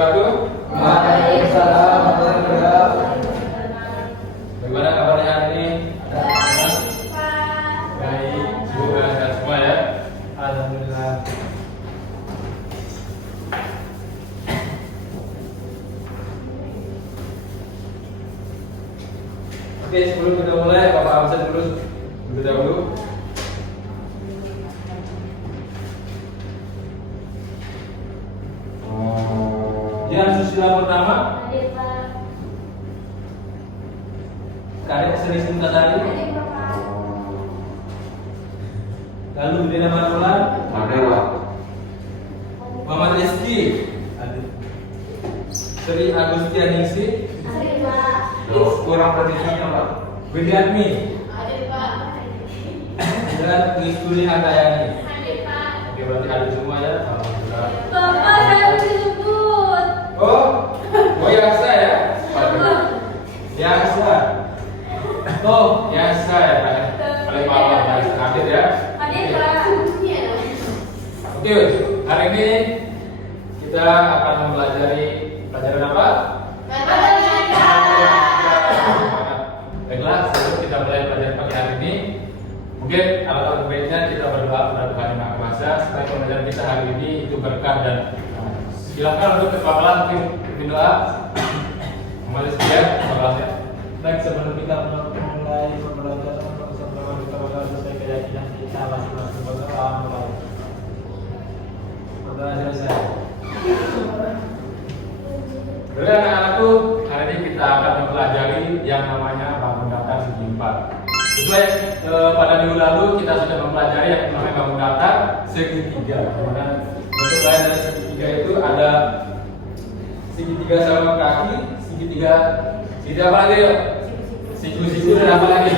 wabarakatuh. Waalaikumsalam warahmatullahi wabarakatuh. Bagaimana kabarnya hari ini? Baik, semoga sehat semua ya. Alhamdulillah. Oke, sebelum kita mulai, Bapak absen dulu terlebih dahulu. Yang susila pertama, Karya Seri Sintasari. Lalu Dina Manulan, Ada Pak. Muhammad Rizky, Sri Agustianingsi, Kurang tradisinya Pak. Widiatmi, dan Nisturi Handayani. Oke, berarti ada semua ya. Alhamdulillah. Bapak saya disebut. Oh Yasa ya? Yasa. Oh Yasa ya Pak. Paling bawah hadir ya. Hadir Pak. Oke, hari ini kita akan mempelajari pelajaran apa? Baiklah, sebelum kita mulai pelajaran pagi hari ini, mungkin alangkah baiknya kita berdoa kepada Tuhan Yang Maha Kuasa supaya pelajaran kita hari ini itu berkah dan silakan untuk kepabelan mungkin doa. Kembali sekian kepabelannya. Baik, sebelum kita mulai pembelajaran bersama kita bakal selesai keyakinan kita masing-masing berdoa mulai. Berdoa selesai. Jadi anak-anakku, hari ini kita akan mempelajari yang namanya bangun datar segi 4. Sesuai pada minggu lalu kita sudah mempelajari yang namanya bangun datar segitiga. Dimana bentuk lain dari segitiga itu ada segitiga sama kaki, segitiga apa lagi ya? Siku-siku dan apa lagi?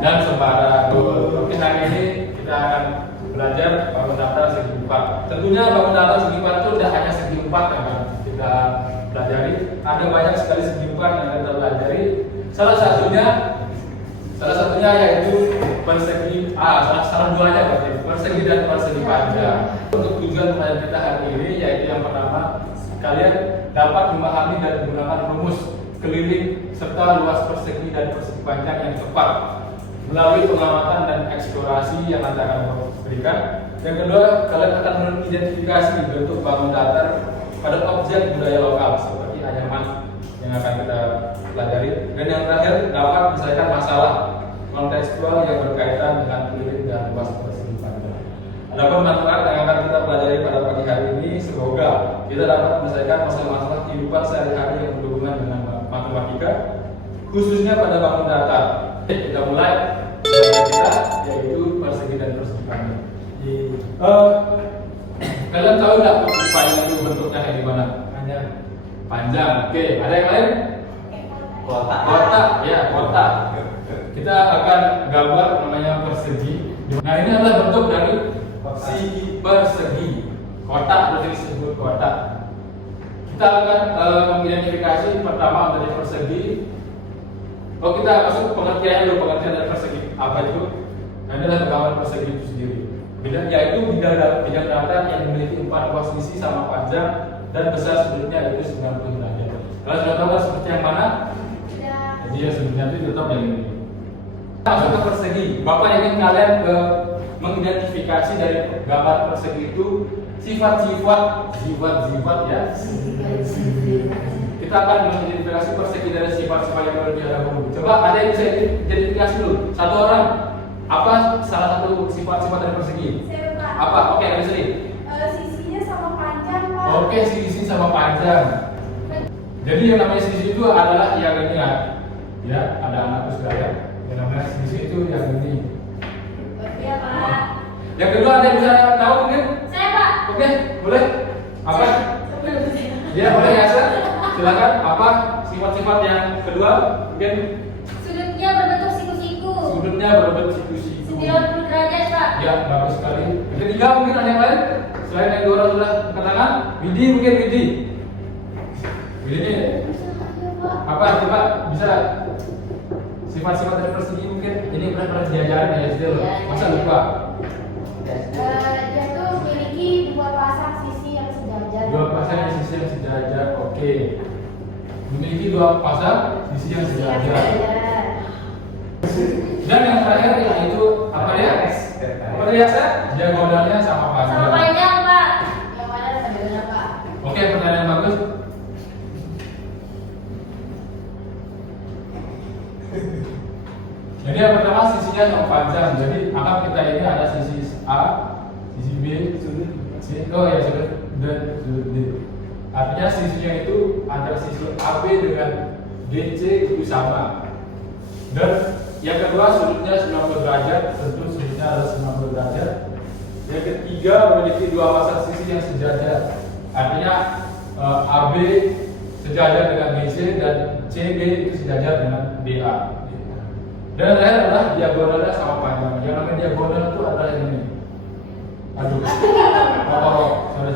Dan sembara. Oke, hari ini kita akan belajar bangun datar segi 4. Tentunya bangun datar segi 4 itu tidak hanya segi 4 yang akan kita pelajari. Ada banyak sekali segi 4 yang kita pelajari. Salah satunya yaitu persegi salah duanya berarti persegi dan persegi panjang. Untuk tujuan pelajaran kita hari ini yaitu yang pertama, kalian dapat memahami dan menggunakan rumus keliling serta luas persegi dan persegi panjang yang tepat melalui pengamatan dan eksplorasi yang nanti akan berikan. Yang kedua, kalian akan mengidentifikasi bentuk bangun datar pada objek budaya lokal seperti anyaman yang akan kita pelajari. Dan yang terakhir, dapat menyelesaikan masalah kontekstual yang berkaitan dengan keliling dan luas persegi panjang. Adapun manfaat yang akan kita pelajari pada pagi hari ini, semoga kita dapat menyelesaikan masalah-masalah kehidupan sehari-hari yang berhubungan dengan matematika, khususnya pada bangun datar. Kita mulai pelajaran kita, yaitu persegi dan persegi panjang. Kalian tahu nggak persegi panjang itu bentuknya kayak gimana? Panjang. Oke, ada yang lain? Kotak, ya kotak. Kita akan gambar namanya persegi. Nah, ini adalah bentuk dari segi persegi. Kotak berarti disebut kotak. Kita akan mengidentifikasi pertama dari persegi. Oh, kita masuk pengertian dari persegi. Apa itu? Nah, ini adalah gambar persegi itu sendiri. Yaitu bidang datar yang memiliki 4 buah sisi sama panjang dan besar sudutnya yaitu 90 derajat. Kalau sudah tahu seperti yang mana? Jadi ya sebenarnya itu tetap yang ini. Masuk ke persegi. Bapak ingin kalian mengidentifikasi dari gambar persegi itu sifat-sifat ya. Kita akan mengidentifikasi persegi dari sifat-sifat yang terlebih dahulu. Coba ada yang bisa identifikasi dulu. Satu orang. Apa salah satu sifat-sifat dari persegi? Apa? Oke, dari sini. Sisinya sama panjang, Pak. Oke, sisi sama panjang. Jadi yang namanya sisi itu adalah yang ini ya, ada anakku sekalian. Yang namanya sisi itu yang ini. Iya, Pak. Yang kedua ada yang bisa tahu mungkin? Saya, Pak. Oke, boleh? Apa? Ya, boleh ya, Sir. Silakan. Apa sifat-sifat yang kedua? Mungkin Sudutnya berbentuk siku-siku. sudutnya berbentuk siku-siku. 90 derajat, Pak. Ya, bagus sekali. Yang ketiga mungkin ada yang lain? Selain yang dua orang sudah angkat tangan, Widi mungkin Widi. Widi ini apa? Coba bisa sifat-sifat dari persegi mungkin ini pernah diajarin ya SD loh. Masa lupa? Dia tuh memiliki 2 pasang sisi yang sejajar. 2 pasang mempunyai sisi yang sejajar. Oke. Memiliki dua pasang sisi yang sejajar. Dan yang terakhir yaitu apa dia? Apa dia? Diagonalnya sama Sama panjang. panjang, Pak. Yang mana sambilnya, Pak? Oke, pertanyaan bagus. Jadi yang pertama sisinya sama panjang. Jadi anggap kita ini ada sisi A, sisi B, C, oh ya sudut dan sudut D. Artinya sisinya itu antara sisi AB dengan DC itu sama. Dan yang kedua sudutnya 90 derajat, tentu sudutnya harus 90 derajat. Yang ketiga memiliki dua pasang sisi yang sejajar. Artinya AB sejajar dengan DC dan CB itu sejajar dengan DA. Dan yang terakhir adalah diagonalnya sama panjang. Yang namanya diagonal itu adalah ini. Aduh. Sorry.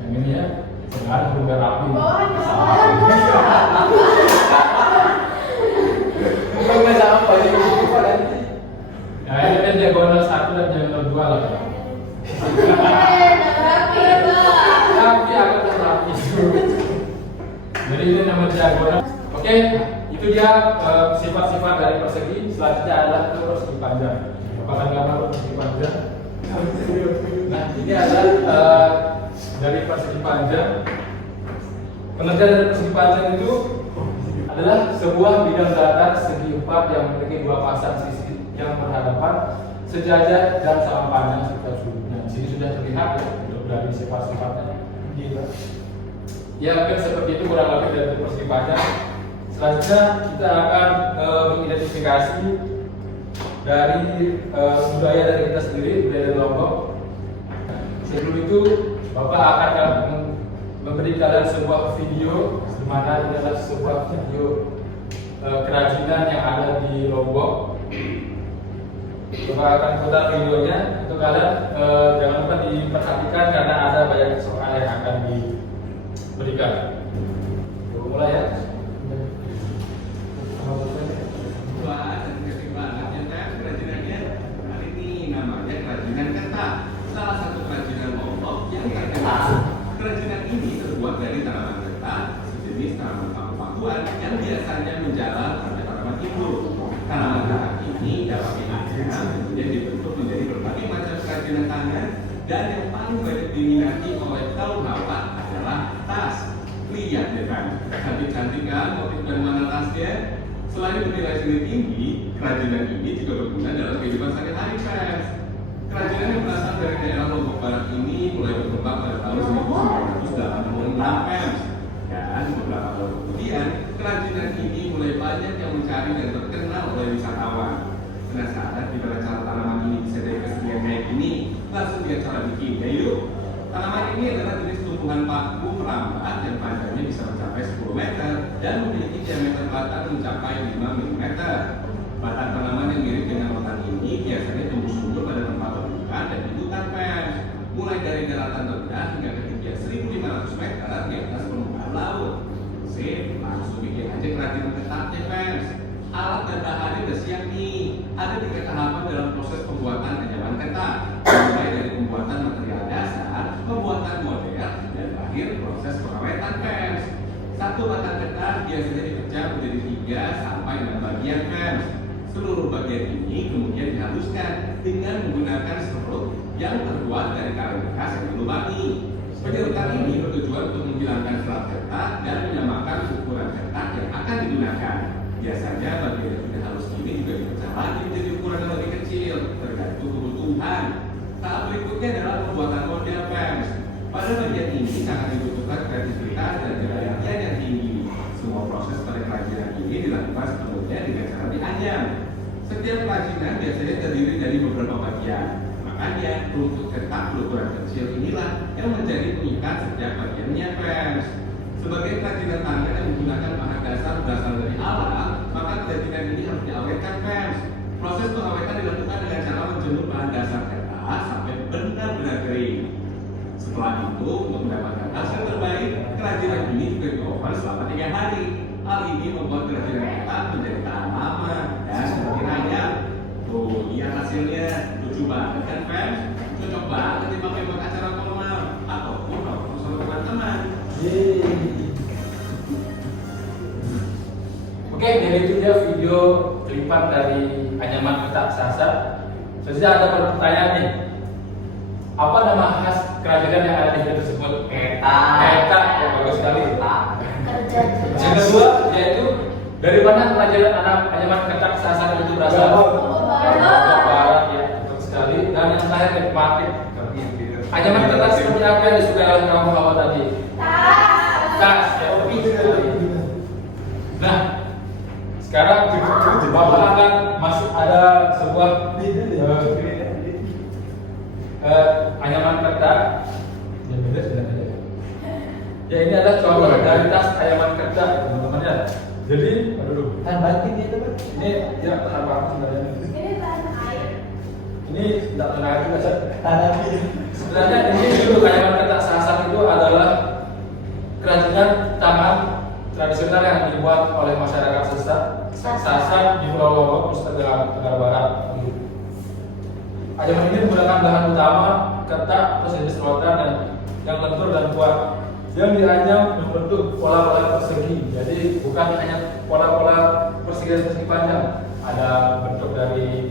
Yang ini ya. Sekarang udah rapi. Bukan bahasa apa sih? Lupa nanti. Ya ini kan diagonal 1 dan diagonal 2 lah. Rapi, Pak. Tapi agak rapi. Jadi ini nama diagonal. Oke, itu dia sifat-sifat dari persegi. Selanjutnya adalah itu persegi panjang. Apakah gambar persegi panjang? Nah, ini adalah dari persegi panjang. Pengertian dari persegi panjang itu adalah sebuah bidang datar segi 4 yang memiliki dua pasang sisi yang berhadapan, sejajar dan sama panjang serta sudutnya. Di sini sudah terlihat ya untuk dari sifat-sifatnya. Ya mungkin seperti itu kurang lebih dari persegi panjang. Selanjutnya kita akan mengidentifikasi dari budaya dari kita sendiri, budaya dari Lombok. Sebelum itu Bapak akan memberi kalian sebuah video di mana ini adalah sebuah video kerajinan yang ada di Lombok. Bapak akan putar videonya untuk kalian, jangan lupa diperhatikan karena ada banyak soal yang akan diberikan. Mulai ya. Dan kesimbangannya kerajinannya kali ini namanya kerajinan ketak, salah satu kerajinan Lombok yang terkenal. Kerajinan ini terbuat dari tanaman ketak, sejenis tanaman paku-pakuan yang biasanya menjalar pada tanaman itu. Tanaman ketak ini dapat dianyam kemudian dibentuk menjadi berbagai macam kerajinan tangan, dan yang paling banyak diminati oleh kaum hawa adalah tas. Lihat deh kan, cantik-cantik kan motif dan mana tasnya. Selain bernilai seni tinggi, kerajinan ini juga berguna dalam kehidupan sehari-hari, Pers. Kerajinan yang berasal dari daerah Lombok Barat ini mulai berkembang pada tahun 1986, Pers. Dan beberapa tahun kemudian, kerajinan ini mulai banyak yang mencari dan terkenal oleh wisatawan. Penasaran gimana cara tanaman ini bisa dari kesenian kayak gini? Langsung lihat cara bikinnya yuk. Tanaman ini adalah jenis tumbuhan paku merambat yang panjangnya bisa mencapai 10 meter dan memiliki diameter batang mencapai 5 mm. Batang tanaman yang mirip dengan rotan ini biasanya tumbuh subur pada tempat terbuka dan di hutan, Pers. Mulai dari daratan rendah hingga ketinggian 1.500 meter di atas permukaan laut. Sip, langsung bikin aja kerajinan ketatnya, Pers. Alat dan bahannya udah siap nih. Ada 3 tahapan dalam proses pembuatan anyaman ketat. Mulai dari pembuatan material dasar, pembuatan model, dan terakhir proses pengawetan, Pers. Satu batang ketat biasanya dipecah menjadi 3 sampai 6 bagian, Pers. Seluruh bagian ini kemudian dihaluskan dengan menggunakan serut yang terbuat dari karet bekas yang dilubangi. Penyerutan ini bertujuan untuk menghilangkan serat ketat dan menyamakan ukuran ketat yang akan digunakan. Biasanya bagian yang sudah halus ini juga dipecah lagi menjadi ukuran yang lebih kecil, tergantung kebutuhan. Tahap berikutnya adalah pembuatan model, Pers. Pada bagian ini sangat dibutuhkan kreativitas dan keahlian yang tinggi. Semua proses pada kerajinan ini dilakukan sepenuhnya dengan cara dianyam. Setiap kerajinan biasanya terdiri dari beberapa bagian. Makanya untuk ketak berukuran kecil inilah yang menjadi pengikat setiap bagiannya, Pers. Sebagai kerajinan tangan yang menggunakan bahan dasar berasal dari alam, maka kerajinan ini harus diawetkan, Pers. Proses pengawetan dilakukan dengan cara menjemur bahan dasar ketak sampai benar-benar kering. Setelah itu, untuk mendapatkan hasil terbaik, kerajinan ini juga dioven selama 3 hari. Hal ini membuat kerajinan ketak menjadi tahan lama dan semakin ayam. Tuh, lihat hasilnya. Lucu banget kan, Pers? Cocok banget dipakai buat acara formal. dia video klipan dari Anyaman Ketak Sasa. Selanjutnya ada pertanyaan nih. Apa nama khas kerajaan yang ada di video tersebut? Ketak, ya bagus sekali. Kerja. Yang kedua yaitu dari mana kerajaan anak Anyaman Ketak Sasa itu berasal? Barat, ya betul sekali. Dan yang terakhir yang patik. Anyaman Ketak seperti apa yang disukai oleh kamu awal tadi? Tas, ya upi sekali. Nah, sekarang Bapak akan masuk ada sebuah Anyaman Ketak. Ya ini adalah contoh dari tas Anyaman Ketak, teman-teman ya. Jadi, aduh, Tahan banting ya teman. ini ya tahan apa sebenarnya? Ini tahan air. Ini tidak tenang juga, Sat. Tahan lagi. Sebenarnya ini dulu Anyaman Ketak Sasak itu adalah kerajinan tangan tradisional yang dibuat oleh masyarakat Sasak di Pulau Lombok, Nusa Tenggara Barat. Anyaman ini menggunakan bahan utama ketak, terus jenis rotan dan yang lentur dan kuat, yang dianyam membentuk pola-pola persegi. Jadi bukan hanya pola-pola persegi panjang, ada bentuk dari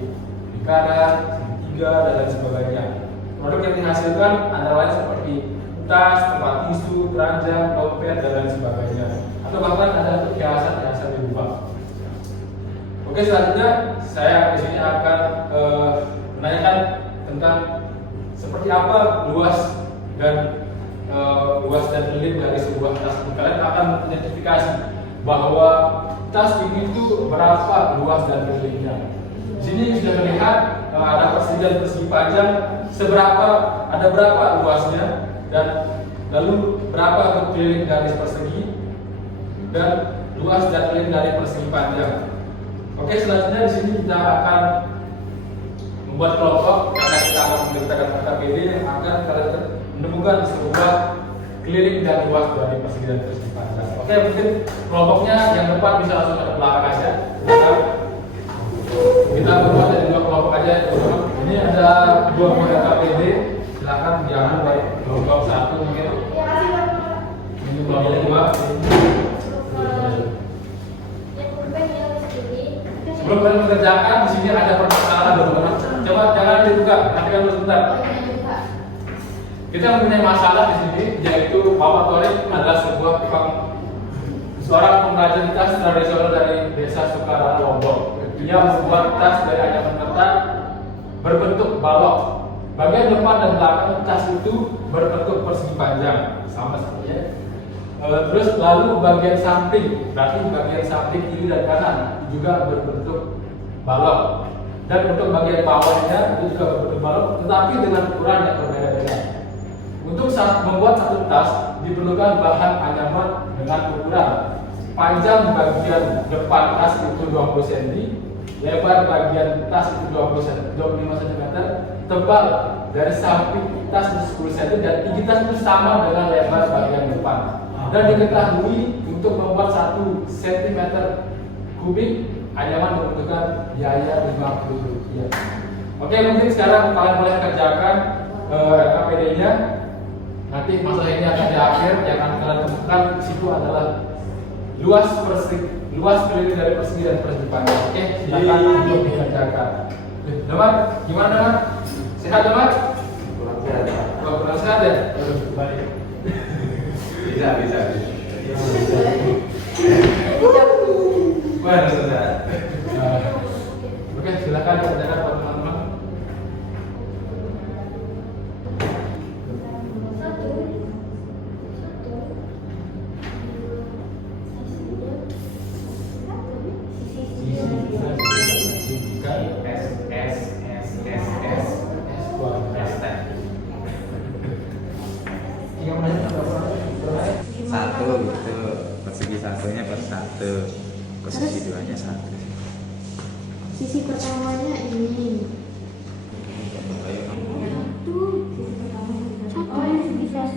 lingkaran, segitiga dan lain sebagainya. Produk yang dihasilkan antara lain seperti tas, tempat tisu, keranjang, dompet dan lain sebagainya. Atau bahkan ada untuk hiasan-hiasan di rumah. Oke, selanjutnya saya di sini akan menanyakan tentang seperti apa luas dan keliling dari sebuah tas. Kalian akan mengidentifikasi bahwa tas ini itu berapa luas dan kelilingnya. Di sini sudah terlihat ada persegi dan persegi panjang, ada berapa luasnya dan lalu berapa keliling dari persegi dan luas dan keliling dari persegi panjang. Oke, selanjutnya di sini kita akan membuat kelompok karena kita akan menceritakan KPD yang akan kalian menemukan sebuah keliling dan luas dari persegi dan persegi panjang. Oke, mungkin kelompoknya yang depan bisa langsung ke belakang aja. Kita membuat dari dua kelompok aja, teman-teman. Ini ada dua model KPD. Silakan diambil dari kelompok satu mungkin. Ini kelompok dua. Sebelum kalian mengerjakan, di sini ada permasalahan, teman-teman. Coba jangan dibuka, nanti kan sebentar. Kita mempunyai masalah di sini, yaitu Bapak Torik adalah seorang pengrajin tas tradisional dari Desa Sukarara, Lombok. Dia membuat tas dari anyaman ketak berbentuk balok. Bagian depan dan belakang tas itu berbentuk persegi panjang, sama sepertinya. Terus lalu bagian samping, berarti bagian samping kiri dan kanan juga berbentuk balok. Dan untuk bagian bawahnya itu juga berbentuk balok, tetapi dengan ukuran yang berbeda-beda. Untuk membuat satu tas diperlukan bahan anyaman dengan ukuran panjang bagian depan tas itu 20 cm, lebar bagian tas itu 25 cm, tebal dari samping tas itu 10 cm dan tinggi tas itu sama dengan lebar bagian depan. Dan diketahui untuk membuat 1 cm kubik anyaman membutuhkan biaya Rp50. Oke, mungkin sekarang kalian boleh kerjakan RKPD-nya. Nanti masalah ini akan di akhir yang akan kalian temukan di situ adalah luas keliling dari persegi dan persegi panjang. Oke, silakan untuk dikerjakan. Teman, gimana teman? Sehat teman? Kurang sehat ya? Balik. Bisa. Mana sudah? Oke, silakan kerjakan teman-teman. Satu gitu, persegi satunya per satu, persegi duanya satu. Sisi pertamanya ini. Oh, ini bisa.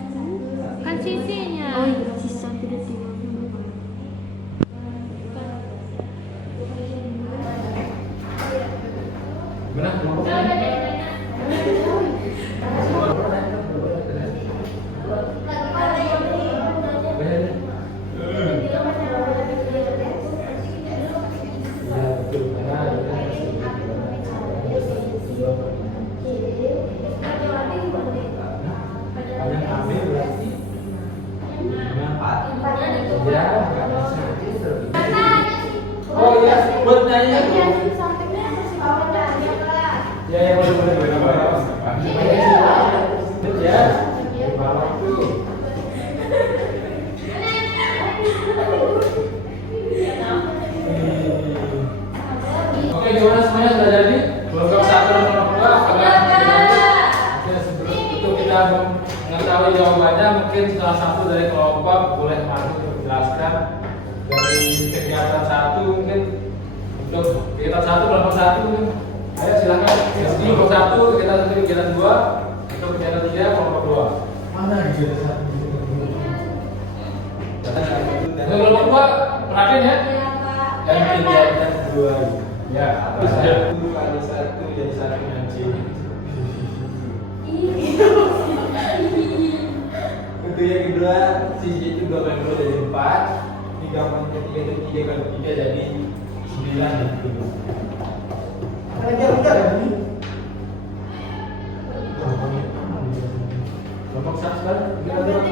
Kan sisinya. Oh iya, sisa tidak tiga. gimana semuanya sudah jadi? Kelompok 1 dan kelompok 2 apakah oke, sebelum itu kita mengetahui jawabannya, mungkin salah satu dari kelompok boleh maju untuk menjelaskan dari kegiatan 1 mungkin untuk kegiatan 1 kelompok 1 mungkin. Ayo silakan. Ini kelompok 1 kegiatan 2 untuk kegiatan 3 kelompok 2. Mana kegiatan 1? Untuk kelompok 2 perhatiin ya. Yang kegiatan 2 Ya, apa saja? 1 kali 1 jadi 1 dengan C. Untuk yang kedua, sisi itu 2 kali 2 jadi 4. Yang ketiga itu 3 kali 3 jadi 9 gitu. Ajar ini. Kelompok 1 sekarang kegiatan 2.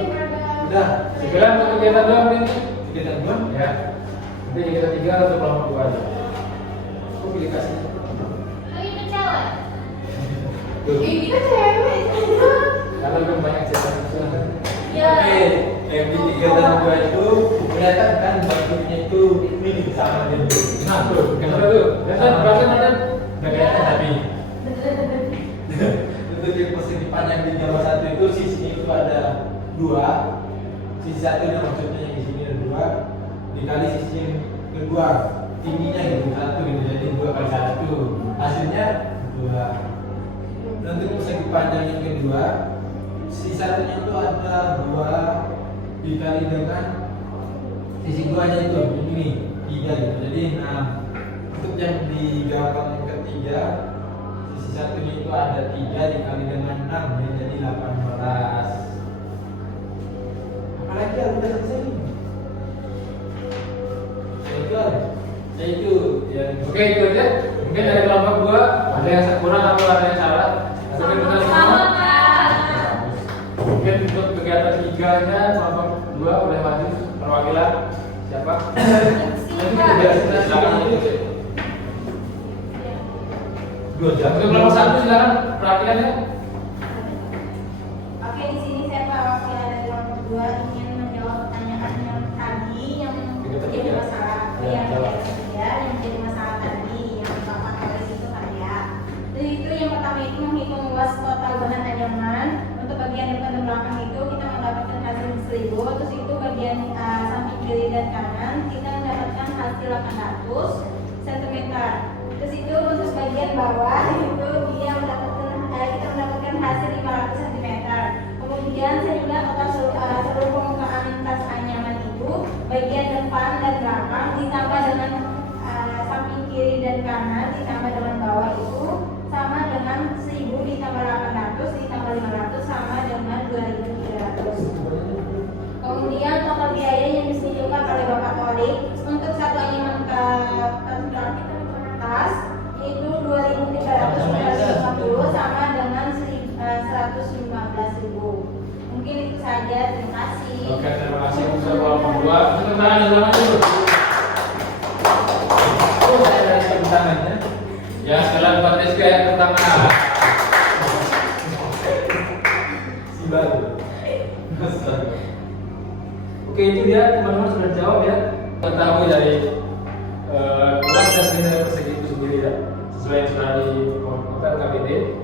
Udah, Sekarang untuk kegiatan 2 mungkin. kegiatan 2. Ya. Nanti kegiatan 3 untuk kelompok 2 aja. Aku pilih kasih. Karena lebih banyak cerita. Oke, yang di kegiatan 2 itu kelihatan kan bentuknya itu ini sama dengan Nah, tuh, kegiatan 2 tuh. Kelihatan berarti mana? nggak kelihatan tapi untuk yang persegi panjang di gambar 1 itu sisinya itu ada 2, sisi 1 maksudnya yang di sini ada 2 dikali sisi yang kedua tingginya gitu 1 gitu, jadi 2 kali 1 hasilnya 2. Dan untuk persegi panjang yang kedua sisi satunya itu ada 2 dikali dengan sisi 2 nya itu ini 3 gitu, jadi 6. Untuk yang di gambar yang ketiga sisi satunya itu ada 3 dikali dengan 6 ya, jadi 18. Apalagi yang udah selesai ini? Itu ya. Oke, itu aja. Mungkin dari kelompok 2 ada yang kurang atau ada yang salah. Atau mungkin benar semua. Mungkin untuk kegiatan 3-nya kelompok 2 boleh maju perwakilan siapa? Silakan maju. Untuk kelompok 1 silakan perwakilannya. Oke, di sini saya perwakilan dari kelompok 2 ingin menjawab pertanyaan yang tadi yang menjadi masalah. Yang menjadi masalah tadi yang Bapak tulis itu kan ya. Jadi itu yang pertama itu menghitung luas total bahan anyaman. Untuk bagian depan dan belakang itu kita mendapatkan hasil 1000. Terus itu bagian samping kiri dan kanan kita mendapatkan hasil 800 cm. Terus itu untuk bagian bawah itu dia kita mendapatkan hasil 500 cm. Kemudian sehingga total seluruh permukaan tas anyaman itu bagian depan dan belakang ditambah dengan samping kiri dan kanan ditambah dengan bawah itu sama dengan 1000 ditambah 800 ditambah 500 sama dengan 2300. Kemudian total biaya yang ditunjukkan oleh Bapak Tolik untuk satu anyaman tas itu 2.350 sama dengan 115.000. Mungkin itu saja, terima kasih. Oke, terima kasih untuk kelompok 2. Tepuk tangan dulu. Oh, saya ada tepuk tangannya. Ya, sekarang Pak Rizky yang pertama. Si baru. Oke, itu dia teman-teman sudah jawab ya. Ketahui dari luas dan tinggi persegi itu sendiri ya, sesuai yang sudah di KPD.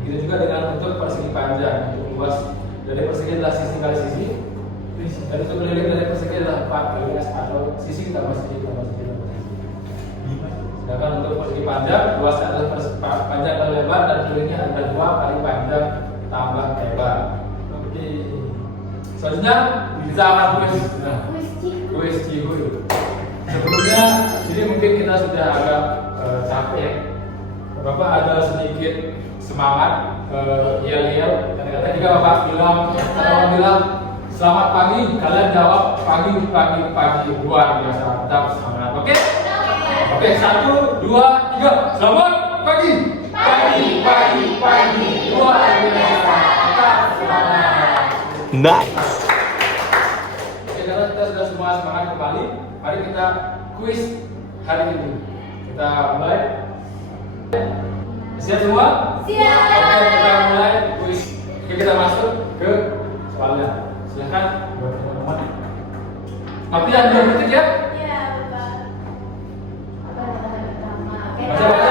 Begitu juga dengan bentuk persegi panjang, untuk luas dari persegi adalah sisi kali sisi, dan untuk keliling dari persegi adalah 4 kali S atau sisi tambah sisi tambah sisi tambah sisi. Sedangkan untuk persegi panjang, luas adalah panjang kali lebar dan kelilingnya adalah 2 kali panjang tambah lebar. Oke. Selanjutnya kita akan kuis Cihuy. Sebelumnya sini mungkin kita sudah agak capek. Bapak ada sedikit semangat yel-yel. Kadang-kadang jika Bapak bilang selamat pagi, kalian jawab pagi luar biasa. Tetap semangat. Oke? Oke, 1, 2, 3. Selamat pagi. Pagi luar biasa. Tetap semangat. Nice. Oke, karena kita sudah semua semangat kembali, mari kita kuis hari ini. Kita mulai. Siap semua? Siap. Oke, kita mulai kuis. Oke, kita masuk ke soalnya. Silahkan buat teman-teman. Tapi yang 2 detik ya. Iya, Bapak. Baca-baca.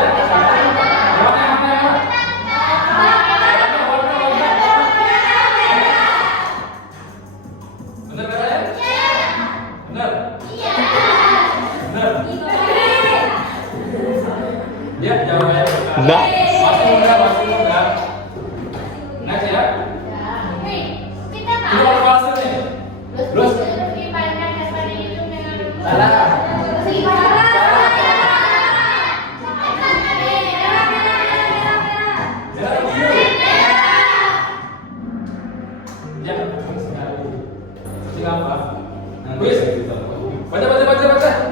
Ya, jawabannya Enggak. Masih muda, masih muda. Next ya. Kita Ini kalau palsu nih. Terus Persegi panjang daripada hidung dengan rumus. Salah. Persegi panjang. merah biru. Ya, sekali. Persegi apa? Wis. Baca.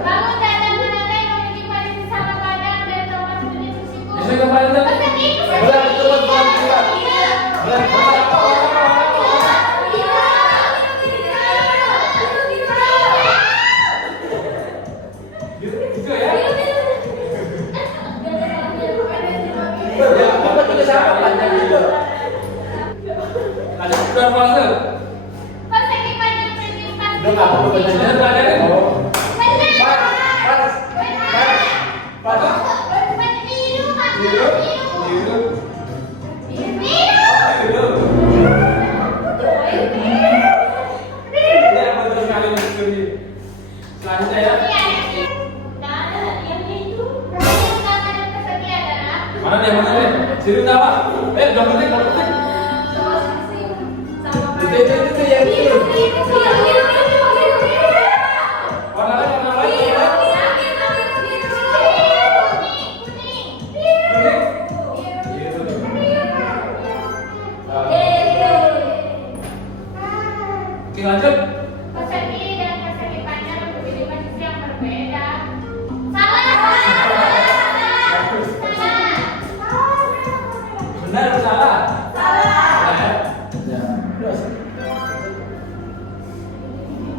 Bangun datang menanda yang memiliki posisi sama badan dan tempat sembunyi fungsiku. Bisa kembali lagi. Persegi. Gitu ya. Ya, Bapak juga sama panjang itu. Lanjut ke palsu. Persegi panjang berlimpah. Udah nggak perlu Sudah panjang. pelajarin. Biru. Biru. Ya, betul sekali studi. Selanjutnya ya. Mana dia mana nih? Sini utama. Udah penting. Itu yang itu. Warna lain. Oke, lanjut. Persegi dan persegi panjang memiliki posisi yang berbeda. Benar atau salah? Salah. Ya. Terus.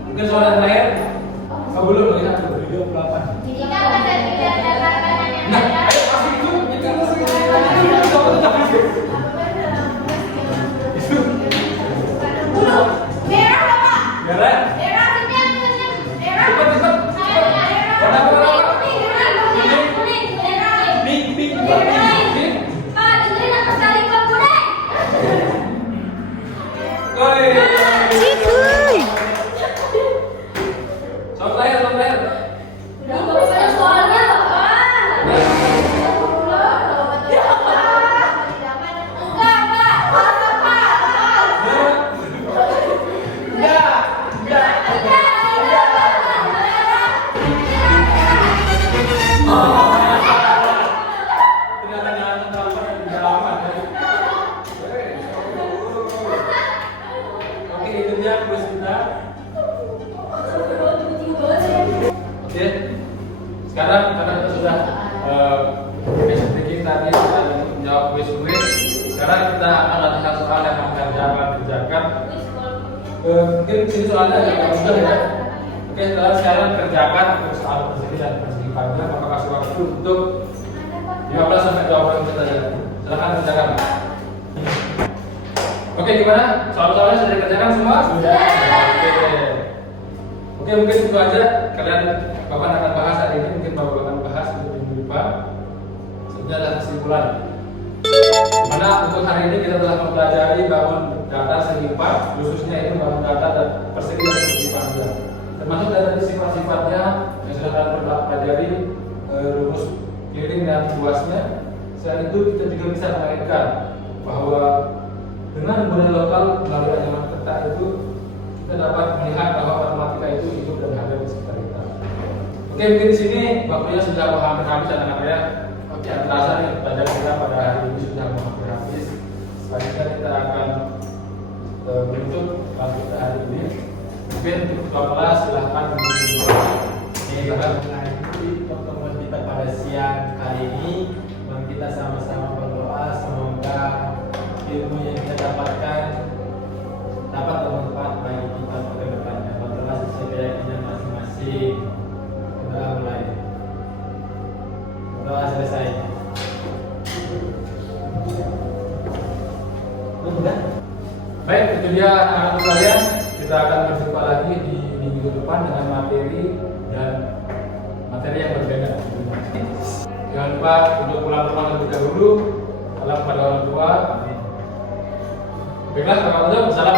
Mungkin soal yang lain. Sebelum melihat Video 8. Jika persegi dan makanan yang Nah, ada. ayo masih itu. Itu masih itu. Merah Bapak. Merah. Merah kenyang. Merah. Cepat. Warna apa? Kuning. Merah. Pink. Pak, dengerin aku sekali Pak kuning. Oi. Soal terakhir. Udah bapak soalnya Bapak. Enggak Pak. Masa Pak. Ternyata jalan terlalu kedalaman. Oke, itu dia kuis kita. Oke. Sekarang karena kita sudah basic thinking tadi kita menjawab kuis. Sekarang kita akan latihan soal yang akan kerjakan. Mungkin sini soalnya agak mudah ya. Oke, sekarang kerjakan untuk soal persegi dan persegi panjang. Maka kasih waktu untuk 15 sampai 20 menit saja. Silakan kerjakan. Oke, gimana? Soal-soalnya sudah dikerjakan semua? Sudah. Oke, mungkin itu aja. Kalian Bapak akan bahas hari ini. Mungkin Bapak akan bahas untuk minggu depan. Sudah ada kesimpulan. Mana untuk hari ini kita telah mempelajari bangun datar segi 4, khususnya itu bangun datar dan persegi dan persegi panjang. Termasuk dari sifat-sifatnya yang sudah kalian pelajari, rumus miring dan luasnya. Selain itu kita juga bisa mengaitkan bahwa dengan budaya lokal melalui anyaman peta itu kita dapat melihat bahwa matematika itu hidup dan hadir di sekitar kita. Oke, mungkin di sini waktunya sudah hampir habis anak-anak ya. Oke, terasa nih pelajaran kita pada hari ini sudah hampir habis. Selanjutnya kita akan menutup kelas kita hari ini. Mungkin untuk ketua kelas silahkan Mengakhiri pertemuan kita pada siang kali ini, dan kita sama-sama berdoa semoga ilmu yang kita dapatkan dapat bermanfaat bagi kita pada depannya. Berdoa sesuai keyakinan masing-masing. Doa mulai. Doa selesai. Udah? Baik, itu dia anak-anak sekalian. Kita akan berjumpa lagi di minggu depan dengan materi yang berbeda. Jangan lupa untuk pulang rumah terlebih dahulu. Salam pada orang tua. Baiklah, Bapak Ustaz, salam